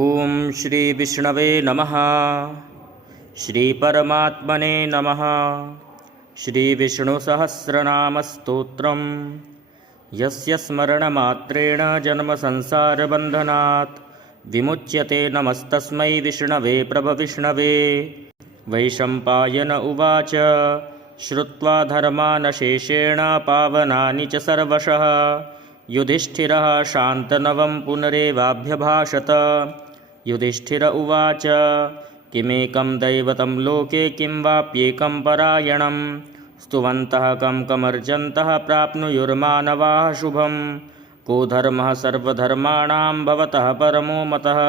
ओम श्री विष्णवे नमः। श्री परमात्मने नमः। श्री विष्णु सहस्रनाम स्तोत्रम्। यस्य स्मरणमात्रेण जन्म संसार बन्धनात् विमुच्यते नमस्तस्मै विष्णवे प्रभविष्णवे। वैशम्पायन उवाच श्रुत्वा धर्मानशेषेण पावनानि च सर्वशः युधिष्ठिरः शान्तनवं पुनरेवाभ्यभाषत। युधिष्ठिर उवाच किमेकं दैवतं लोके किं वाप्येकं परायणं स्तुवन्तः कमर्जन्तः प्राप्नुयुर्मानवाः शुभं। को धर्मः सर्वधर्माणां भवतः परमो मतः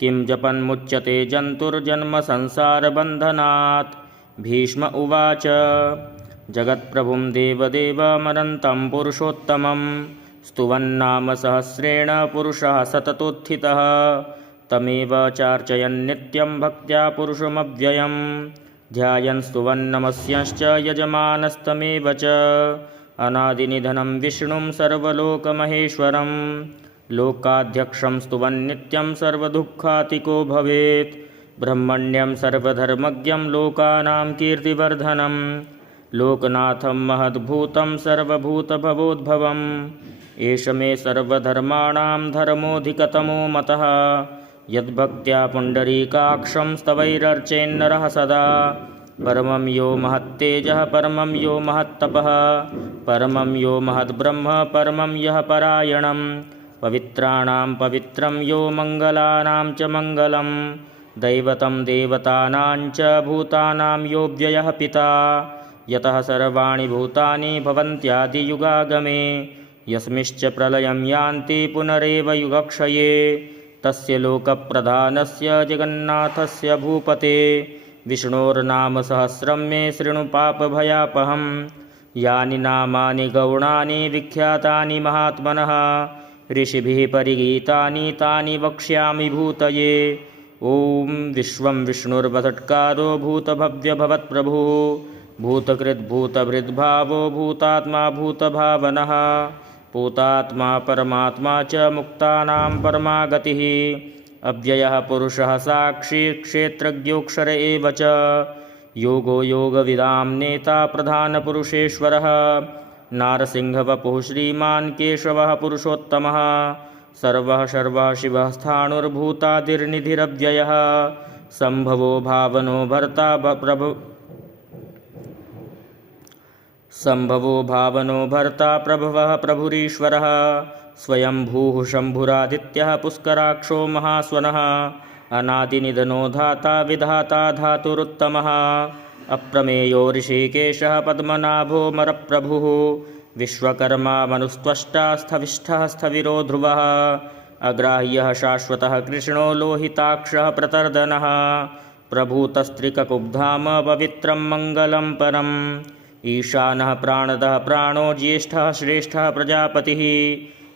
किं जपन्मुच्यते जन्तुर्जन्म संसारबन्धनात्। भीष्म उवाच जगत्प्रभुं देवदेवमनन्तं पुरुषोत्तमं स्तुवन्नाम सहस्रेण पुरुषः सततोत्थितः तमेव चार्चयन्नित्यं भक्त्या पुरुषमव्ययं ध्यायन् स्तुवन्नमस्यश्च यजमानस्तमेव च। अनादिनिधनं विष्णुं सर्वलोकमहेश्वरं लोकाध्यक्षं स्तुवन्नित्यं सर्वदुःखातिको भवेत्। ब्रह्मण्यं सर्वधर्मज्ञं लोकानां कीर्तिवर्धनं लोकनाथं महद्भूतं सर्वभूतभवोद्भवम्। एष मे सर्वधर्माणां धर्मोऽधिकतमो मतः यद्भक्त्या पुण्डरीकाक्षं स्तवैरर्चेन्नरः सदा। परमं यो महत्तेजः परमं यो महत्तपः परमं यो महद्ब्रह्म परमं यः परायणं पवित्राणां पवित्रं यो मङ्गलानां च मङ्गलं दैवतं देवतानां च भूतानां यो व्ययः पिता यतः सर्वाणि भूतानि भवन्त्यादियुगागमे यस्मिश्च प्रलयं यान्ति पुनरेव युगक्षये तस्य लोकप्रधानस्य जगन्नाथस्य भूपते विष्णोर्नाम सहस्रं मे शृणु पापभयापहं। यानि नामानि गौणानि विख्यातानि महात्मनः ऋषिभिः परिगीतानि तानि वक्ष्यामि भूतये। ॐ विश्वं विष्णुर्वषट्कारो भूतभव्यभवत्प्रभुः भूतकृद्भूतभृद्भावो भूतात्मा भूतभावनः पूतात्मा परमात्मा च मुक्तानां परमा गतिः अव्ययः पुरुषः साक्षी क्षेत्रज्ञोऽक्षर एव च योगो योगविदां नेता प्रधानपुरुषेश्वरः नारसिंहवपुः श्रीमान् केशवः पुरुषोत्तमः सर्वः सर्वः शिवः स्थाणुर्भूतादिर्निधिरव्ययः सम्भवो भावनो भर्ता सम्भवो भावनो भर्ता प्रभवः प्रभुरीश्वरः स्वयंभूः शम्भुरादित्यः पुष्कराक्षो महास्वनः अनादिनिधनो धाता विधाता धातुरुत्तमः अप्रमेयो ऋषिकेशः पद्मनाभो मरप्रभुः विश्वकर्मा मनुस्त्वष्टा स्थविष्ठः स्थविरो ध्रुवः अग्राह्यः शाश्वतः कृष्णो लोहिताक्षः प्रतर्दनः प्रभूतस्त्रिककुब्धाम पवित्रं मङ्गलं परम् ईशानः प्राणदः प्राणो ज्येष्ठः श्रेष्ठः प्रजापतिः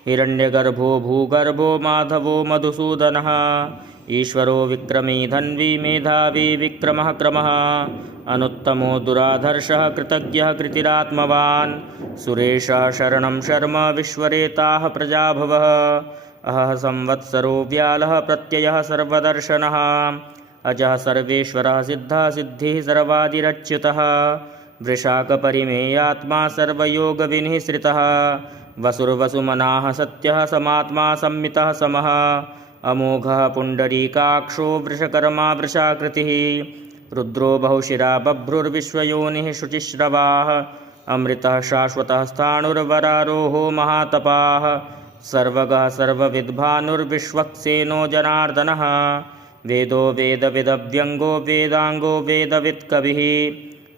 हिरण्यगर्भो भूगर्भो माधवो मधुसूदनः ईश्वरो विक्रमी धन्वी मेधावी विक्रमः क्रमः अनुत्तमो दुराधर्षः कृतज्ञः कृतिरात्मवान् सुरेशः शरणं शर्म विश्वरेताः प्रजाभवः अहः संवत्सरो व्यालः प्रत्ययः सर्वदर्शनः अजः सर्वेश्वरः सिद्धः सिद्धिः सर्वादिरच्युतः वृषाकपरिमेयात्मा सर्वयोगविनिःसृतः वसुर्वसुमनाः सत्यः समात्मा संमितः समः अमोघः पुण्डरीकाक्षो वृषकर्मा वृषाकृतिः रुद्रो बहुशिरा बभ्रुर्विश्वयोनिः शुचिश्रवाः अमृतः शाश्वतः स्थाणुर्वरारोहो महातपाः सर्वगः सर्वविद्भानुर्विश्वक्सेनो जनार्दनः वेदो वेदविदव्यङ्गो वेदाङ्गो वेदवित्कविः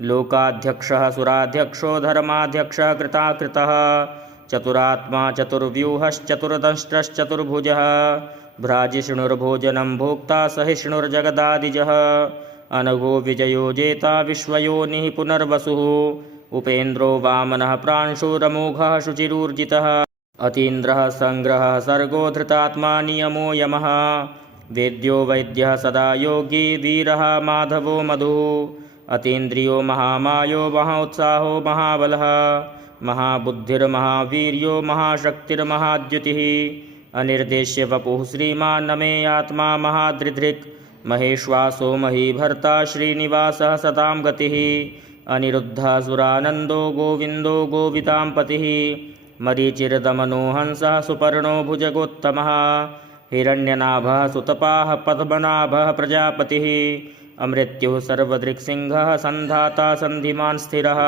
लोकाध्यक्षः सुराध्यक्षो धर्माध्यक्षः कृताकृतः चतुरात्मा चतुर्व्यूहश्चतुर्दंष्ट्रश्चतुर्भुजः भ्राजिष्णुर्भोजनं भोक्ता सहिष्णुर्जगदादिजः अनघो विजयो जेता विश्वयोनिः पुनर्वसुः उपेन्द्रो वामनः प्रांशुरमोघः शुचिरूर्जितः अतीन्द्रः सङ्ग्रहः सर्गो धृतात्मा नियमो यमः वेद्यो वैद्यः सदा योगी वीरः माधवो मधुः अतीन्द्रियो महामायो महोत्साहो महाबलः महाबुद्धिर्महावीर्यो महाशक्तिर्महाद्युतिः अनिर्देश्य वपुः श्रीमान् न मे आत्मा महादृधृक् महेश्वासो महीभर्ता श्रीनिवासः सतां गतिः अनिरुद्धसुरानन्दो गोविन्दो गोवितां पतिः मरीचिर्दमनो हंसः सुपर्णो भुजगोत्तमः हिरण्यनाभः सुतपाः पद्मनाभः प्रजापतिः अमृत्युः सर्वदृक्सिंहः सन्धाता सन्धिमान् स्थिरः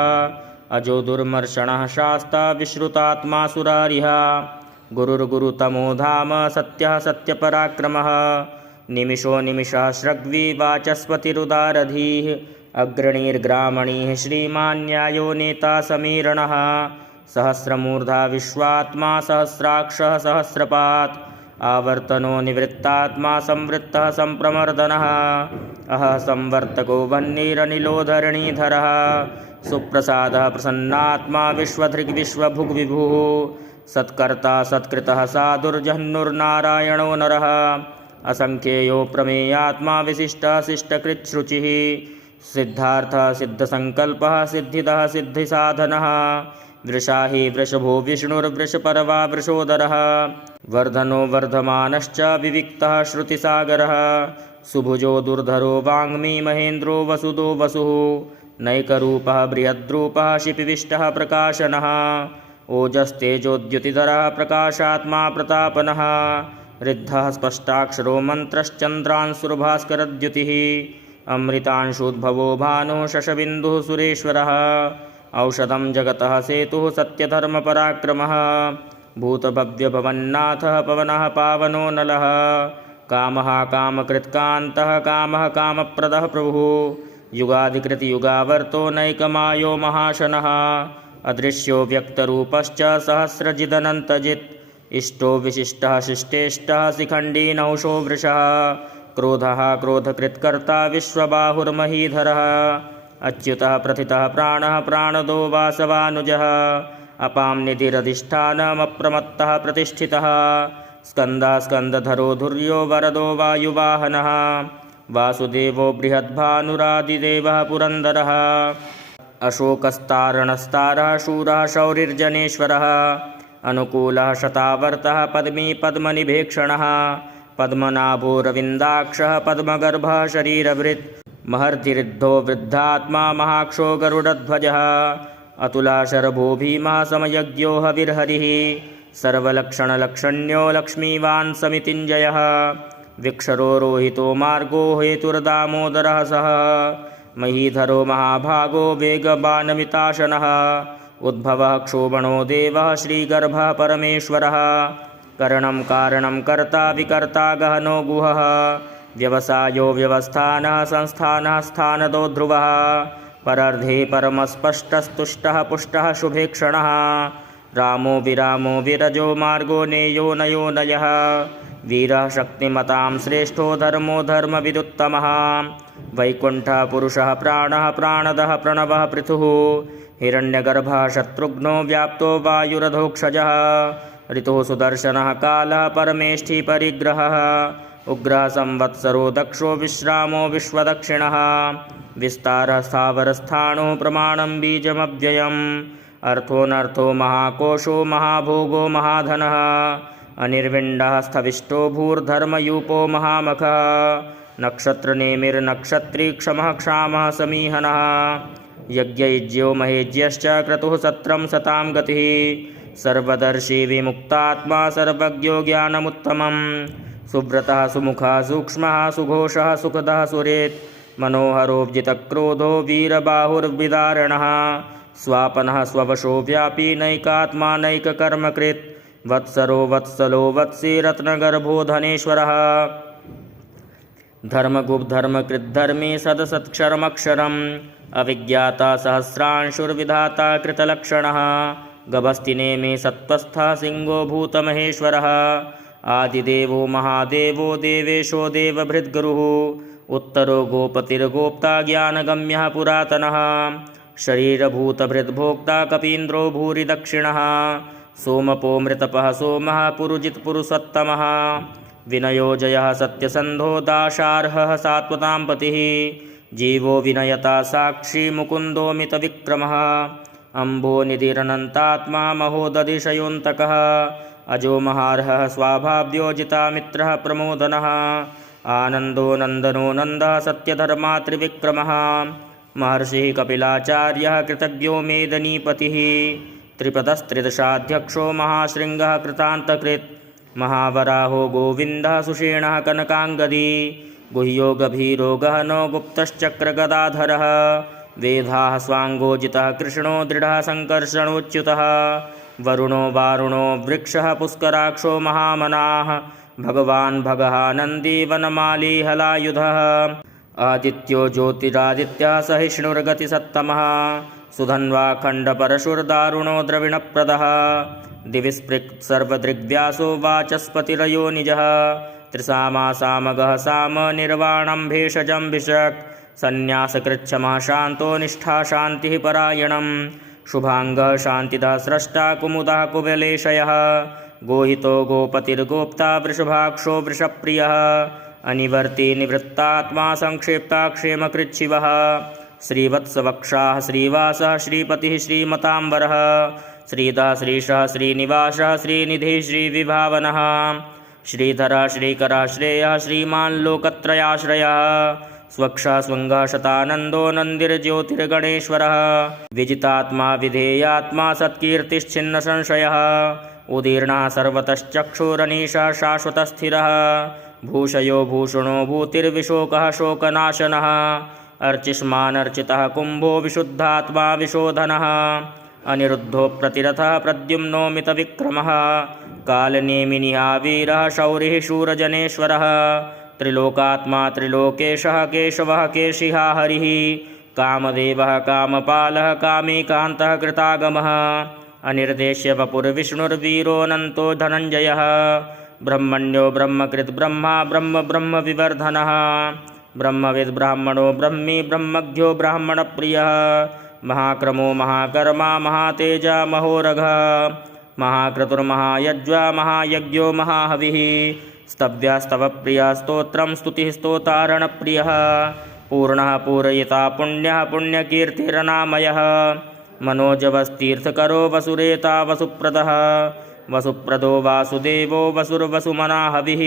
अजो दुर्मर्षणः शास्ता विश्रुतात्मा सुरारिः गुरुर्गुरुतमो धाम सत्यः सत्यपराक्रमः निमिषो निमिषः श्रग्वी वाचस्पतिरुदारधीः अग्रणीर्ग्रामणीः श्रीमान् न्यायो नेता समीरणः सहस्रमूर्धा विश्वात्मा सहस्राक्षः सहस्रपात् आवर्तनो निवृत्तात्मा संवृत्तः संप्रमर्दनः अहः संवर्तको वह्निरनिलोधरणीधरः सुप्रसादः प्रसन्नात्मा विश्वधृग्विश्वभुग्विभुः सत्कर्ता सत्कृतः साधुर्जह्नुर्नारायणो नरः असंख्येयो प्रमेयात्मा विशिष्टः शिष्टकृच्छ्रुचिः सिद्धार्थः सिद्धसंकल्पः सिद्धिदः सिद्धिसाधनः वृषाहि वृषभो विष्णुर्वृषपर्वा वृषोदरः वर्धनो वर्धमानश्च विविक्तः श्रुतिसागरः सुभुजो दुर्धरो वाङ्मी महेन्द्रो वसुदो वसुः नैकरूपः बृहद्रूपः शिपिविष्टः प्रकाशनः ओजस्तेजोद्युतिधरः प्रकाशात्मा प्रतापनः ऋद्धः स्पष्टाक्षरो मन्त्रश्चन्द्रांशुर्भास्करद्युतिः अमृतांशुद्भवो भानुः शशबिन्दुः सुरेश्वरः औषधं जगतः सेतुः सत्यधर्मपराक्रमः भूतभव्यभवन्नाथः पवनः पावनो नलः कामः कामकृत्कान्तः कामः कामप्रदः प्रभुः युगाधिकृतयुगावर्तो नैकमायो महाशनः अदृश्यो व्यक्तरूपश्च सहस्रजिदनन्तजित् इष्टो विशिष्टः शिष्टेष्टः शिखण्डी नहुषो वृषः क्रोधः क्रोधकृत्कर्ता विश्वबाहुर्महीधरः अच्युतः प्रथितः प्राणः प्राणदो वासवानुजः अपां निधिरधिष्ठानमप्रमत्तः प्रतिष्ठितः स्कन्दः स्कन्दधरो धुर्यो वरदो वायुवाहनः वासुदेवो बृहद्भानुरादिदेवः पुरन्दरः अशोकस्तारणस्तारः शूरः शौरिर्जनेश्वरः अनुकूलः शतावर्तः पद्मी पद्मनिभेक्षणः पद्मनाभो रविन्दाक्षः पद्मगर्भः शरीरभृत् महर्तिरिद्धो वृद्धात्मा महाक्षो गरुडध्वजः अतुलाशरभो भीमः समयज्ञो हविर्हरिः सर्वलक्षणलक्षण्यो लक्ष्मीवान् समितिञ्जयः विक्षरो रोहितो मार्गो हेतुर्दामोदरः सः महीधरो महाभागो वेगबाणमिताशनः उद्भवः क्षोभणो देवः श्रीगर्भः परमेश्वरः करणं कारणं कर्ता विकर्ता गहनो गुहः व्यवसायो व्यवस्थानः संस्थानः स्थानदो ध्रुवः परर्धे परमस्पष्टस्तुष्टः पुष्टः शुभेक्षणः रामो विरामो विरजो मार्गो नेयो नयो नयः वीरः शक्तिमतां श्रेष्ठो धर्मो धर्मविदुत्तमः वैकुण्ठः पुरुषः प्राणः प्राणदः प्रणवः पृथुः हिरण्यगर्भः शत्रुघ्नो व्याप्तो वायुरधोक्षजः ऋतुः सुदर्शनः कालः परमेष्ठी परिग्रहः उग्रः संवत्सरो दक्षो विश्रामो विश्वदक्षिणः विस्तारः स्थावरस्थाणुः प्रमाणं बीजमव्ययम् अर्थोऽनर्थो महाकोशो महाभोगो महाधनः अनिर्विण्डः स्थविष्टो भूर्धर्मयूपो महामखः नक्षत्रनेमिर्नक्षत्री क्षमः क्षामः समीहनः यज्ञयुज्यो महेज्यश्च क्रतुः सत्रं सतां गतिः सर्वदर्शी विमुक्तात्मा सर्वज्ञो ज्ञानमुत्तमं सुव्रतः सुमुखः सूक्ष्मः सुघोषः सुखदः सुरेत् मनोहरोब्जितक्रोधो वीरबाहुर्विदारणः स्वापनः स्ववशो व्यापी नैकात्मा नैककर्मकृत् वत्सरो वत्सलो वत्सी रत्नगर्भो धनेश्वरः धर्मगुप्धर्मकृद्धर्मी सदसत्क्षरमक्षरम् अविज्ञाता सहस्रांशुर्विधाता कृतलक्षणः गभस्तिनेमि सत्त्वस्थः सिंहो भूतमहेश्वरः आदिदेवो महादेवो देवेशो देवभृद्गुरुः उत्तरो गोपतिर्गोप्ता ज्ञानगम्यः पुरातनः शरीरभूतभृद्भोक्ता कपीन्द्रो भूरि दक्षिणः सोमपो मृतपः सोमः पुरुजित्पुरुषोत्तमः विनयो जयः सत्यसन्धो दाशार्हः सात्वतां पतिः जीवो विनयता साक्षी मुकुन्दोमितविक्रमः अम्बो निधिरनन्तात्मा महोदधिशयोऽन्तकः अजो महार्हः स्वाभाव्योजितामित्रः प्रमोदनः आनन्दो नन्दनो नन्दः सत्यधर्मा त्रिविक्रमः महर्षिः कपिलाचार्यः कृतज्ञो मेदनीपतिः त्रिपदस्त्रिदशाध्यक्षो महाशृङ्गः कृतान्तकृत् महावराहो गोविन्दः सुषेणः कनकाङ्गदी गुह्यो गभीरो गहनो गुप्तश्चक्रगदाधरः वेधाः स्वाङ्गोजितः कृष्णो दृढः सङ्कर्षणोच्युतः वरुणो वारुणो वृक्षः पुष्कराक्षो महामनाः भगवान् भगः नन्दी वनमाली हलायुधः आदित्यो ज्योतिरादित्यः सहिष्णुर्गतिसत्तमः सुधन्वा खण्डपरशुर्दारुणो द्रविणप्रदः दिविस्पृक् सर्वदृग्व्यासो वाचस्पतिरयो निजः त्रिसामासामगः साम निर्वाणं भेषजं भिषक् सन्न्यासकृच्छमः शान्तो निष्ठा शान्तिः परायणं शुभाङ्गः शान्तिदः स्रष्टा कुमुदः कुवलेशयः गोहितो गोपतिर्गोप्ता वृषभाक्षो वृषप्रियः अनिवर्ती निवृत्तात्मा संक्षेप्ताक्षेमकृच्छिवः श्रीवत्सवक्षाः श्रीवासः श्रीपतिः श्रीमताम्बरः श्रीधः श्रीशः श्रीनिवासः श्रीनिधिः श्रीविभावनः श्रीधरः श्रीकरः श्रेयः श्रीमान् लोकत्रयाश्रयः स्वक्षः स्वङ्गः शतानन्दो नन्दिर्ज्योतिर्गणेश्वरः विजितात्मा विधेयात्मा सत्कीर्तिश्छिन्नसंशयः उदीर्णः सर्वतश्चक्षुरनीशः शाश्वतस्थिरः भूषयो भूषणो भूतिर्विशोकः शोकनाशनः अर्चिष्मानर्चितः कुम्भो विशुद्धात्मा विशोधनः अनिरुद्धो प्रतिरथः प्रद्युम्नो मितविक्रमः कालनेमिनिः वीरः शौरिः शूरजनेश्वरः त्रिलोकात्मा त्रिलोकेशः केशवः केशिहा हरिः कामदेवः कामपालः कामीकान्तः कृतागमः अनिर्देश्य वपुर्विष्णुर्वीरोऽनन्तो धनञ्जयः ब्रह्मण्यो ब्रह्मकृत् ब्रह्मा ब्रह्म ब्रह्मविवर्धनः ब्रह्मविद् ब्राह्मणो ब्रह्मी ब्रह्मज्ञो ब्राह्मणप्रियः महाक्रमो महाकर्मा महातेजा महोरघः महाक्रतुर्महायज्वा महायज्ञो महाहविः स्तव्यस्तवप्रियः स्तोत्रं स्तुतिः स्तोतारणप्रियः पूर्णः पूरयिता पुण्यः पुण्यकीर्तिरनामयः मनोजवस्तीर्थकरो वसुरेता वसुप्रदः वसुप्रदो वासुदेवो वसुर्वसुमनाहविः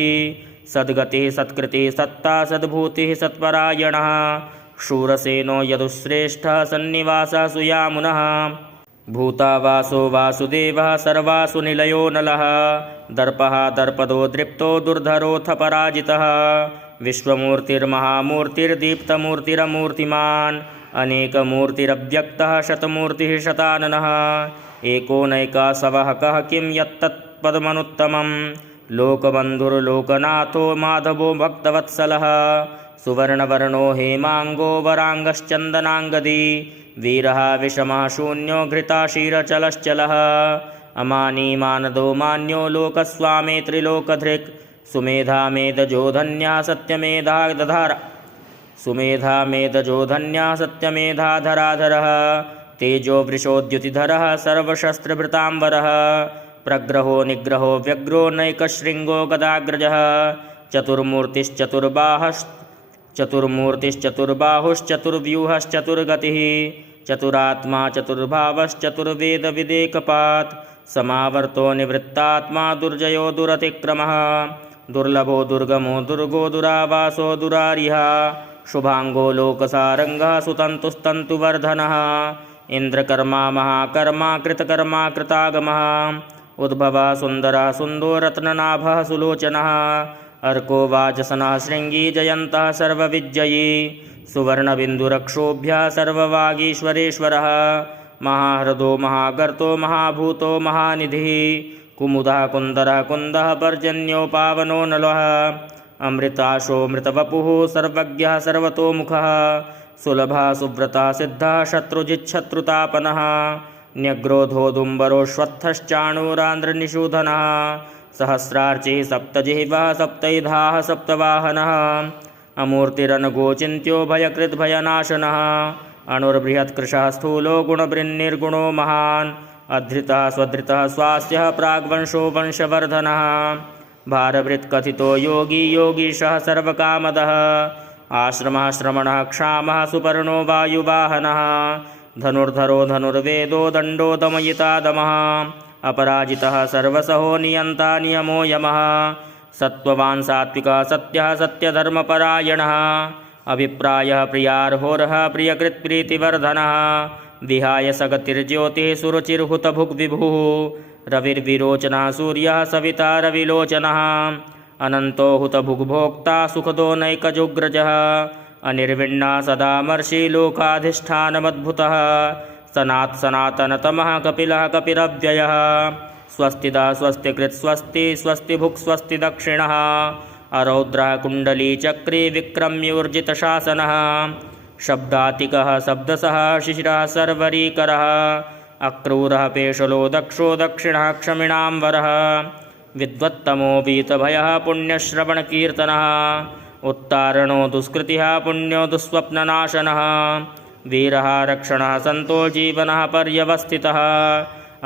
सद्गतिः सत्कृतिः सत्ता सद्भूतिः सत्परायणः शूरसेनो यदुश्रेष्ठः सन्निवासः सुयामुनः भूतावासो वासुदेवः सर्वासु निलयो नलः दर्पः दर्पदो दृप्तो दुर्धरोऽथ पराजितः विश्वमूर्तिर्महामूर्तिर्दीप्तमूर्तिरमूर्तिमान् अनेकमूर्तिरव्यक्तः शतमूर्तिः शताननः एकोनैकासवः कः किं यत्तत्पदमनुत्तमं लोकबन्धुर्लोकनाथो माधवो भक्तवत्सलः सुवर्णवर्णो हेमाङ्गो वराङ्गश्चन्दनाङ्गदी वीरः विषमः शून्यो घृताशीरचलश्चलः अमानी मानदो मान्यो लोकस्वामी त्रिलोकधृक् सुमेधा मेधजोधन्या सत्यमेधा दधार सुमेधा मेधजोधन्या सत्यमेधाधराधरः तेजो वृषोद्युतिधरः सर्वशस्त्रभृताम्बरः प्रग्रहो निग्रहो व्यग्रो नैकशृङ्गो गदाग्रजः चतुर्मूर्तिश्चतुर्बाहुश्चतुर्व्यूहश्चतुर्गतिः चतुरात्मा चतुर्भावश्चतुर्वेदविदेकपात् समावर्तो निवृत्तात्मा दुर्जयो दुरतिक्रमः दुर्लभो दुर्गमो दुर्गो दुरावासो दुरारिः शुभाङ्गो लोकसारङ्गः सुतन्तुस्तन्तुवर्धनः इन्द्रकर्मा महाकर्मा कृतकर्मा कृतागमः उद्भवः सुन्दरः सुन्दो रत्ननाभः सुलोचनः अर्को वाजसनः शृङ्गी जयन्तः सर्वविजयी सुवर्णबिन्दुरक्षोभ्यः सर्ववागीश्वरेश्वरः महाहृदो महागर्तो महाभूतो महानिधिः कुमुदः कुन्दरः कुन्दः पर्जन्यो पावनो नलः अमृताशो मृतवपुः सर्वज्ञः सर्वतोमुखः सुलभः सुव्रतः सिद्धः शत्रुजिच्छत्रुतापनः न्यग्रोधोदुम्बरोऽश्वत्थश्चाणूरान्द्रनिषूधनः सहस्रार्चिः सप्तजिह्वः सप्तैधाः सप्तवाहनः अमूर्तिरनगोचिन्त्यो भयकृद्भयनाशनः अणुर्बृहत्कृशः स्थूलो गुणबृन्निर्गुणो महान् अधृतः स्वधृतः स्वास्यः प्राग्वंशो वंशवर्धनः भारभृत्कथितो योगी योगीशः सर्वकामदः आश्रमः श्रमणः क्षामः सुपर्णो वायुवाहनः धनुर्धरो धनुर्वेदो दण्डो दमयिता दमः अपराजितः सर्वसहो नियन्ता नियमो यमः सत्त्ववान् सात्विकः सत्यः सत्यधर्मपरायणः अभिप्रायः प्रियार्होरः प्रियकृत्प्रीतिवर्धनः विहाय सगतिर्ज्योतिः सुरुचिर्हुतभुग्विभुः रविर्विरोचनः सूर्यः सविता रविलोचनः अनन्तो हुतभुग्भोक्ता सुखदो नैकजुग्रजः अनिर्विण्णा सदामर्षि लोकाधिष्ठानमद्भुतः सनातनतमः कपिलः कपिरव्ययः स्वस्तिदा स्वस्तिकृत् स्वस्ति स्वस्तिभुक् स्वस्ति दक्षिणः अरौद्रः कुण्डलीचक्रे विक्रम्योर्जितशासनः शब्दातिकः शब्दसः शिशिरः सर्वरीकरः अक्रूरः पेशलो दक्षो दक्षिणः क्षमिणां वरः विद्वत्तमो वीतभयः पुण्यश्रवणकीर्तनः उत्तारणो दुष्कृतिः पुण्यो दुःस्वप्ननाशनः वीरः रक्षणः सन्तो जीवनः पर्यवस्थितः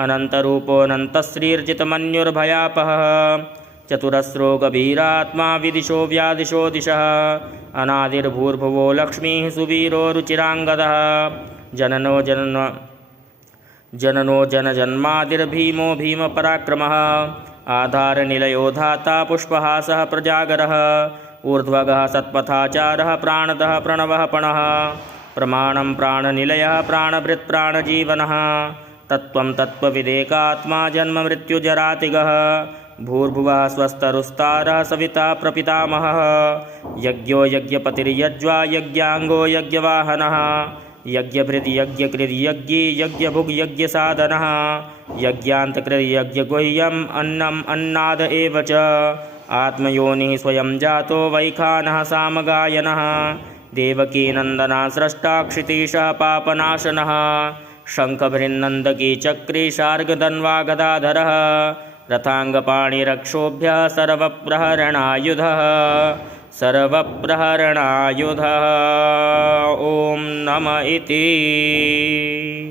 अनन्तरूपोऽनन्तश्रीर्जितमन्युर्भयापहः चतुरस्रो गभीरात्मा विदिशो व्यादिशो दिशः अनादिर्भूर्भुवो लक्ष्मीः सुवीरो रुचिराङ्गदः जननो जनजन्मादिर्भीमो भीमपराक्रमः आधारनिलयो धाता पुष्पहासः प्रजागरः ऊर्ध्वगः सत्पथाचारः प्राणदः प्रणवः पणः प्रमाणं प्राणनिलयः प्राणभृत् प्राणजीवनः तत्त्वं तत्त्वविदेकात्मा जन्ममृत्युजरातिगः भूर्भुवः स्वस्तरुस्तारः सविता प्रपितामहः यज्ञो यज्ञपतिर्यज्वा यज्ञाङ्गो यज्ञवाहनः यज्ञभृत् यज्ञकृत् यज्ञी यज्ञभुग् यज्ञसाधनः यज्ञान्तकृत् यज्ञगुह्यम् अन्नम् अन्नाद एव च आत्मयोनिः स्वयं जातो वैखानः सामगायनः देवकीनन्दना स्रष्टा क्षितीशः पापनाशनः शङ्खभृन्नन्दकी चक्री शार्गधन्वा गदाधरः रथाङ्गपाणिरक्षोभ्यः सर्वप्रहरणायुधः ॐ नम इति।